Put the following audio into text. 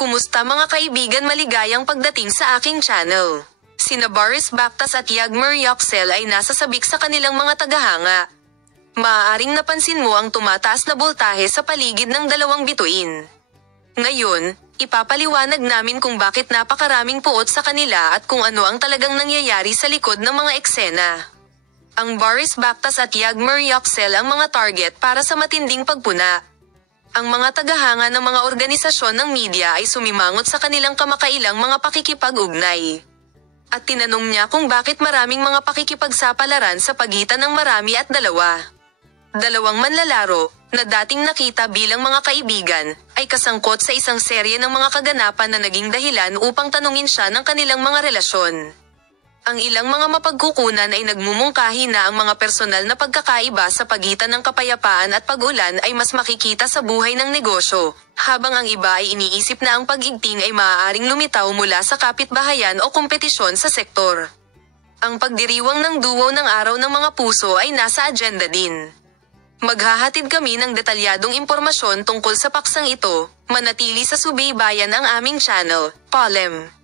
Kumusta mga kaibigan, maligayang pagdating sa aking channel. Sina Boris Bakhtas at Yagmur Yoxel ay nasa sabik sa kanilang mga tagahanga. Maaaring napansin mo ang tumataas na boltahe sa paligid ng dalawang bituin. Ngayon, ipapaliwanag namin kung bakit napakaraming puot sa kanila at kung ano ang talagang nangyayari sa likod ng mga eksena. Ang Boris Bakhtas at Yagmur Yoxel ang mga target para sa matinding pagpuna. Ang mga tagahanga ng mga organisasyon ng media ay sumimangot sa kanilang kamakailang mga pakikipag-ugnay. At tinanong niya kung bakit maraming mga pakikipagsapalaran sa pagitan ng marami at dalawa. Dalawang manlalaro, na dating nakita bilang mga kaibigan, ay kasangkot sa isang serye ng mga kaganapan na naging dahilan upang tanungin siya ng kanilang mga relasyon. Ang ilang mga mapagkukunan ay nagmumungkahi na ang mga personal na pagkakaiba sa pagitan ng kapayapaan at pag-ulan ay mas makikita sa buhay ng negosyo, habang ang iba ay iniisip na ang pag-igting ay maaaring lumitaw mula sa kapitbahayan o kompetisyon sa sektor. Ang pagdiriwang ng duo ng Araw ng Mga Puso ay nasa agenda din. Maghahatid kami ng detalyadong impormasyon tungkol sa paksang ito. Manatili sa subaybayan ang aming channel, Polem.